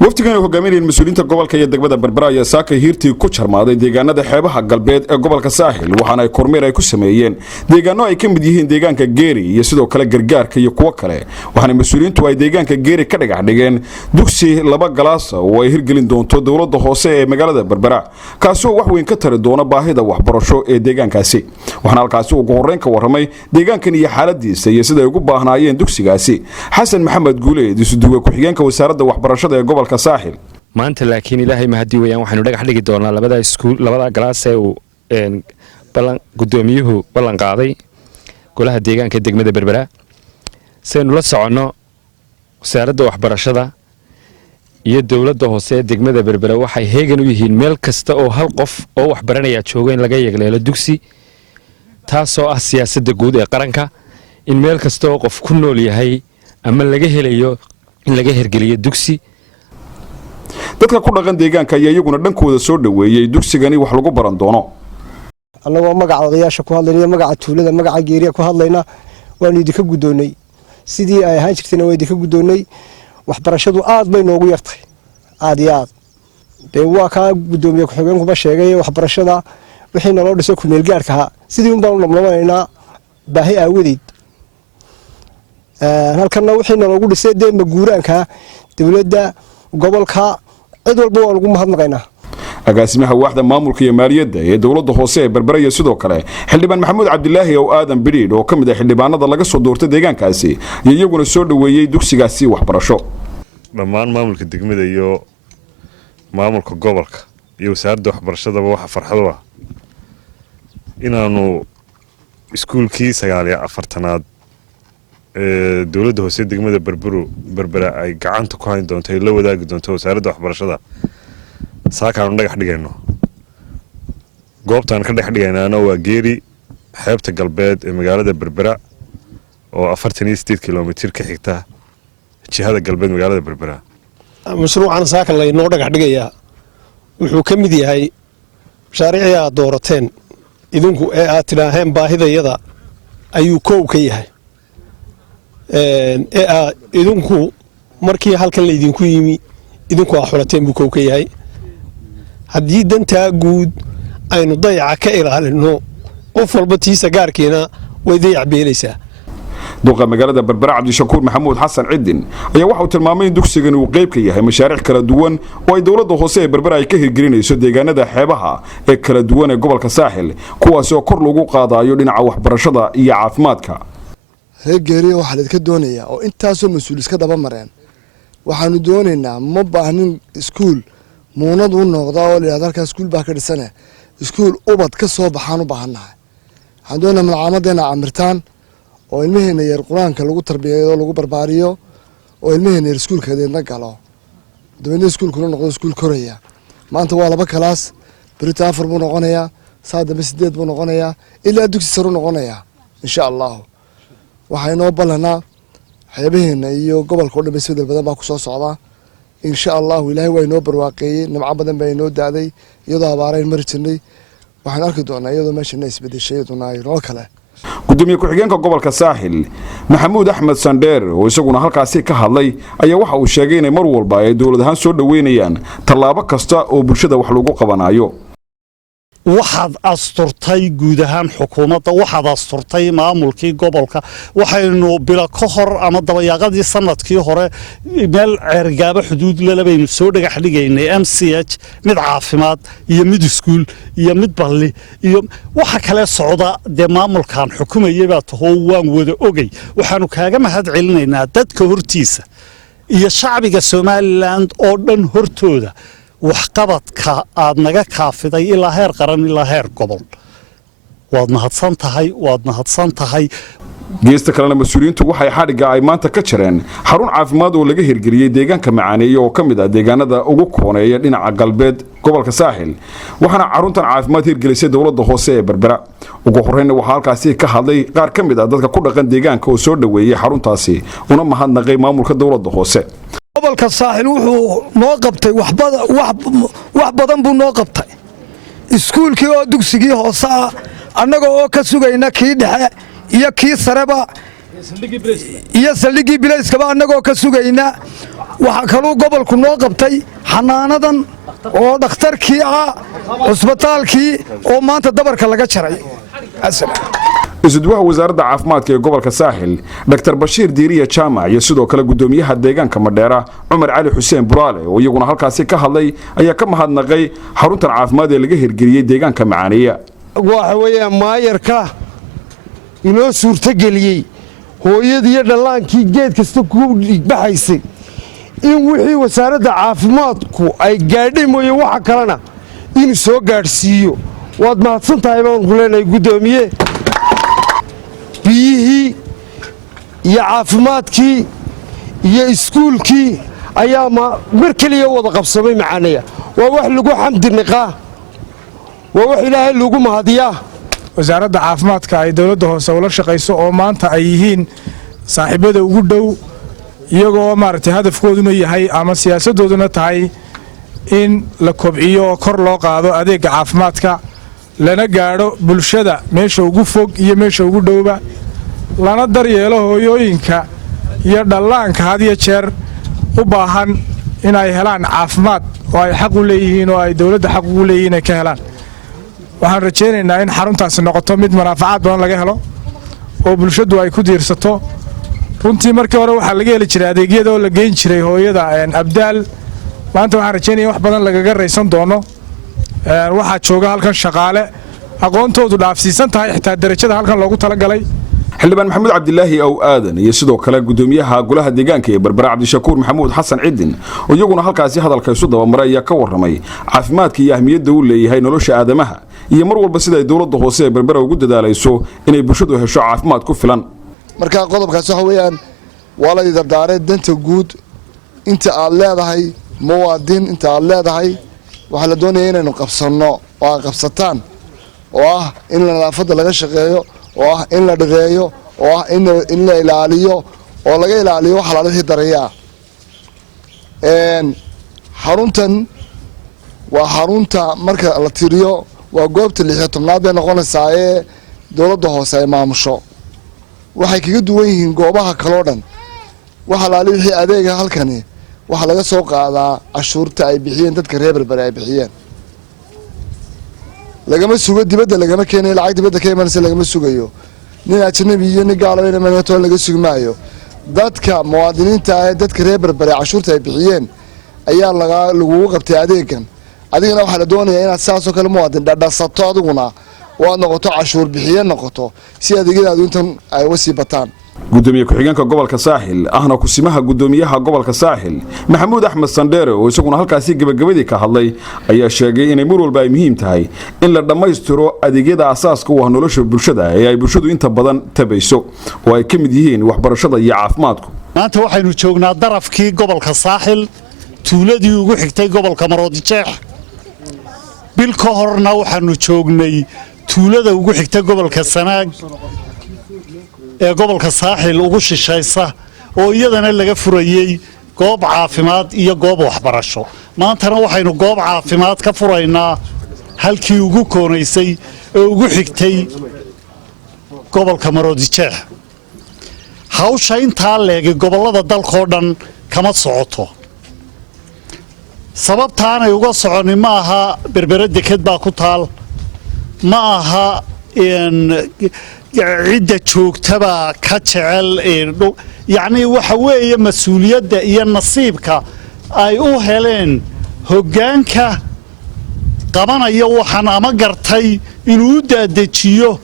waftigan hogaaminaya mas'uuliyiinta gobolka iyo degmada Berbera ayaa saaka hiirtii ku jarmaaday deegaanada xeebaha galbeed ee gobolka Saaxil waxaana ay kormeer ay ku sameeyeen deegaano ay ka mid yihiin deegaanka Geeri iyo sidoo kale gargaarka iyo kuwa kale waxaana mas'uuliyiintu ay deegaanka Geeri ka dhagax dhigeen dugsi laba galaas oo ay hirgelin doonto dawladda hoose ee magaalada Berbera kaasoo wax weyn ka tari doona baahida waxbarasho ee deegaankaasi waxaana halkaasi ugu horeyn ka waramay deegaankan iyo xaaladiisa iyo sida ay ugu baahnaayeen dugsigaasi Xasan Maxamed Guuleed isuduwe ku xigeenka wasaaradda waxbarashada ee gobolka Saaxil maanta laakiin ilaahay ma hadii weeyaan waxaanu dhagax dhigi doonaa labada galaas ee uu gudoomiyuhu ballan qaaday golaha deegaanka degmada Berbera saynu la socono wasaaradda waxbarashada iyo dawladda hoose ee degmada Berbera waxay heegan u yihiin meel kasta oo hal qof oo wax baranaya joogeen laga yeegleelo dugsi taasoo ah siyaasadda guud ee qaranka in meel kasta oo qof ku nool yahay ama laga helayo in laga hirgeliyo dugsi dadka ku dhaqan deegaanka ayaa iyaguna dhankooda soo dhaweeyay dugsigani wax lagu baran doono annagoo magaca odayaasha ku hadlayna magaca tuulada magaca Geeriya ku hadlayna waan idinka gudoonay sidii ay ahaan jirtayna way idinka gudoonay waxbarashadu aad bay noogu yartay aad iyo aad been waa ka gudoomiye ku xigeenku ba sheegay waxbarashada wixii naloo dhiso ku meel gaarka sidii un baan lamlamaynaa baahi aawadeed halkan wixii naloogu dhisay deema guuraanka dawladda gobolka cid walba waa lagu mahadnaqaynaa agaasimaha waaxda maamulka iyo maaliyadda ee dawladda hoose ee Berbera iyo sidoo kale xildhibaan Maxamuud Cabdilaahi oo aadan bidhiid oo kamid ah xildhibaanada laga soo doortay deegaankaasi iyaguna soo dhaweeyay dugsigaasi waxbarasho dhammaan maamulka degmada iyo maamulka gobolka iyo wasaaradda waxbarashada waxa farxad ah inaanu iskuulkii 94aad dawladda hoose degmada Berbera ay gacanta ku hayn doonto la wadaagi doonto wasaaradda waxbarashada saakaanu dhagax dhigayno goobtan ka dhex dhigaynaana waa Geeri xeebta galbeed ee magaalada Berbera oo 48 kilomitir ka xigta jihada galbeed magaalada Berbera mashruucan saaka la inoo dhagax dhigayaa wuxuu ka mid yahay mashaariicda doorateen idinku ee aad tiraaheen baahidayada ayuu koow ka yahay idinku markii halkan la idinku yimi idinku ah xulateen buu koow ka yahay haddii dantaa guud aynu dayaca ka ilaalino qof walba tiisa gaarkiina way dayac beenaysaa duqa magaalada Berbera Cabdishakuur Maxamuud Xasan Cidin ayaa waxa uu tilmaamay in dugsigan uu qayb ka yahay mashaariic kala duwan oo ay dawladda hoose ee Berbera ay ka hirgelinayso deegaanada xeebaha ee kala duwan ee gobolka Saaxil kuwaas oo kor lagu qaadayo dhinaca waxbarashada iyo caafimaadka Geeriya waxa la ka doonayaa oo intaasoo mas'uul iska daba mareen waxaanu doonaynaa ma baahnin iskuul muunad u noqda oo leeyahay halka iskuul baa ka dhisane iskuul ubad ka soo baxaan u baahanahay waxaan doonaynaa malcaamadena amirtaan oo ilmaheena yar quraanka lagu tarbiyeeyo lagu barbaariyo oo ilmaheena yar iskuulkeedna galo dawladda iskuulkuna noqdo iskuul koraya maanta waa laba kalaas berita 4 buu noqonayaa saadaba 8 buu noqonayaa ilaa dugsi sare noqonayaa insha Allah waxaynu balanaa xeebaheena iyo gobolka oo dhan isbedel badan baa ku soo socda insha Allah ilaahay waa inoo barwaaqeeyay nimco badan baa inoo daaday iyadoo abaarayn mari jirnay waxaan arki doonaa iyadoo meesha isbedeshay doonaa kale gudoomiye ku xigeenka gobolka Saaxil Maxamuud Axmed Sandheer oo isaguna halkaasi ka hadlay ayaa waxa uu sheegay in mar walba ay dawladahan soo dhaweynayaan tallaabo kasta oo bulshada wax lagu qabanayo waxaad asturtay guud ahaan xukuumadda waxaad asturtay maamulkii gobolka waxaynu bila ka hor ama dabayaaqadii sanadkii hore meel ceergaaba xuduud lalabaynu soo dhagax dhigaynay MCH mid caafimaad iyo mid iskuul iyo mid balli iyo waxa kale socda de maamulkan xukumayay baa taho waan wada ogay waxaanu kaaga mahad celinaynaa dadka hortiisa iyo shacbiga Soomaaliland oo dhan hortooda waxqabadka aad naga kaafiday ilaa heer qaran ilaa heer gobol waad mahadsan tahay geesta kalena mas'uuliyiintu waxay xadhiga ay maanta ka jireen xarun caafimaad oo laga hirgeliyay deegaanka Macaaneeyo oo kamid ah deegaanada ugu kooneeya dhinaca galbeed gobolka Saaxil waxaana xaruntan caafimaad hirgelisay dawladda hoose ee Berbera ugu horreyn waxa halkaasi ka hadlay qaar kamid ah dadka ku dhaqan deegaanka oo soo dhaweeyay xaruntaasi una mahadnaqay maamulka dawladda hoose gobolka Saaxil wuxuu noo qabtay wax badan buu noo qabtay iskuulkii oo dugsigii hoose annaga oo ka sugayna kii dhexe iyo kii sareba iyo saldhiggii bilayskaba annagoo ka sugayna waxaa kaluu gobolku noo qabtay xanaanadan oo dhakhtarkii ah cusbitaalkii oo maanta dabarka laga jaray isuduwaha wasaaradda caafimaadka ee gobolka saaxil dr bashiir diiriya jaamac iyo sidoo kale gudoomiyaha deegaanka Madheera Cumar Cali Xuseen Buraale oo iyaguna halkaasi ka hadlay ayaa ka mahadnaqay xaruntan caafimaad ee laga hirgeliyay deegaanka Macaaniya waxa weeyaan maayarka inoo suurtageliyay hooyadii dhallaankii geed kasta ku dhigbaxaysay in wixii wasaaradda caafimaadku ay gaadhay mooye waxa kalena in soo gaadhsiiyo waad mahadsan tahay baan ku leenahay gudoomiye biyihii iyo caafimaadkii iyo iskuulkii ayaa mar keliya wada qabsamay Macaaniya waa wax lagu xamdi niqaa waa wax ilaahay lagu mahadiyaa wasaaradda caafimaadka ay dawladda hoose ula shaqayso oo maanta ay yihiin saaxiibada ugu dhow iyagoo maaragtay hadafkooduna yahay ama siyaasadooduna tahay in la kobciyo oo kor loo qaado adeegga caafimaadka lana gaadho bulshada meesha ugu fog iyo meesha ugu dhowba lana daryeelo hooyooyinka iyo dhallaanka had iyo jeer u baahan in ay helaan caafimaad oo ay xaq u leeyihiin oo ay dawladda xaq ugu leeyihiin inay ka helaan waxaan rajaynaynaa in xaruntaasi noqoto mid manaafacaad badan laga helo oo bulshadu ay ku diirsato runtii markii hore waxaa laga heli jiray adeegyada oo la geyn jiray hooyada abdaal maanta waxaan rajaynayaa wax badan lagaga raysan doono waxaa jooga halkan shaqaale aqoontoodu dhaafsiisan tahay xitaa darajada halkan loogu talagalay xildhibaan maxamuud cabdilaahi ow aadan iyo sidoo kale gudoomiyaha golaha deegaanka ee Berbera Cabdishakuur Maxamuud Xasan Cidin oo iyaguna halkaasi hadalka isu dabamaray ayaa ka warramay caafimaadka iyo ahmiyadda uu leeyahay nolosha aadamaha iyo mar walba sida ay dawladda hoose ee Berbera ugu dadaalayso inay bulshadu hesho caafimaad ku filan marka qodobkaas waxa weeyaan waa la dardaaray danta guud inta aad leedahay muwaadin inta aad leedahay waxa la doonayaa inaynu qabsano oo qabsataan oo ah in nadaafadda laga shaqeeyo oo ah in la dhireeyo oo ah in la ilaaliyo oo laga ilaaliyo waxa la wixii dareeyaa xaruntan waa xarunta marka la tiriyo waa goobta 16aad bay noqonaysaa ee dawladda hoose ay maamusho waxay kaga duwan yihiin goobaha kale oo dhan waxa la wixii adeega halkani waxa laga soo qaadaa cashuurta ay bixiyeen dadka reer Berbera ay bixiyeen lagama sugo dibadda lagama keenay lacag dibadda ka imanaysa lagama sugayo nin ajnabi iyo nin gaal ah inay maanta laga sugmaayo dadka muwaadiniinta ah dadka reer Berbera cashuurta ay bixiyeen ayaa lagu qabtay adeegan adigana waxa la doonayaa inaad saas oo kale muwaadin dhadhasato adiguna waa noqoto cashuur bixiye noqoto si adeegyada intan ay wasi bataan gudoomiye ku-xigeenka gobolka Saaxil ahna kusimaha gudoomiyaha gobolka Saaxil Maxamuud Axmed Sandheere oo isaguna halkaasi gabagabadii ka hadlay ayaa sheegay in mar walba ay muhiim tahay in la dhameystiro adeegyada asaaska u ah nolosha bulshada ee ay bulshadu inta badan tabayso oo ay ka mid yihiin waxbarashada iyo caafimaadku maanta waxaynu joognaa darafkii gobolka Saaxil tuuladii ugu xigtay gobolka Maroodijeex bil ka horna waxaanu joognay tuulada ugu xigtay gobolka Sanaag ee gobolka Saaxil ugu shishaysa oo iyadana laga furayay goob caafimaad iyo goob waxbarasho maantana waxaynu goob caafimaad ka furaynaa halkii ugu koonaysay ee ugu xigtay gobolka Maroodijeex hawsha intaa leegay gobolada dalka oo dhan kama socoto sababtaanay uga soconi ma aha Berbera deked baa ku taal ma aha cidda joogtaba ka jecel yacni waxa weeye mas'uuliyadda iyo nasiibka ay u heleen hoggaanka qabanaya waxaan ama gartay inuu daadejiyo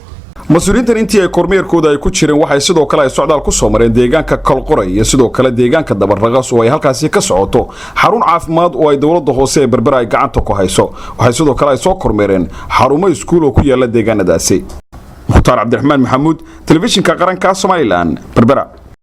mas-uuliyiintan intii ay kormeerkooda ay ku jireen waxay sidoo kale ay socdaal ku soo mareen deegaanka Kalqoray iyo sidoo kale deegaanka Dabarraqas oo ay halkaasi ka socoto xarun caafimaad oo ay dawladda hoose ee Berbera ay gacanta ku hayso waxay sidoo kale ay soo kormeereen xarumo iskuul oo ku yaala deegaanadaasi Muxtaar Cabdiraxmaan Maxamuud telefishinka qaranka Soomaaliland Berbera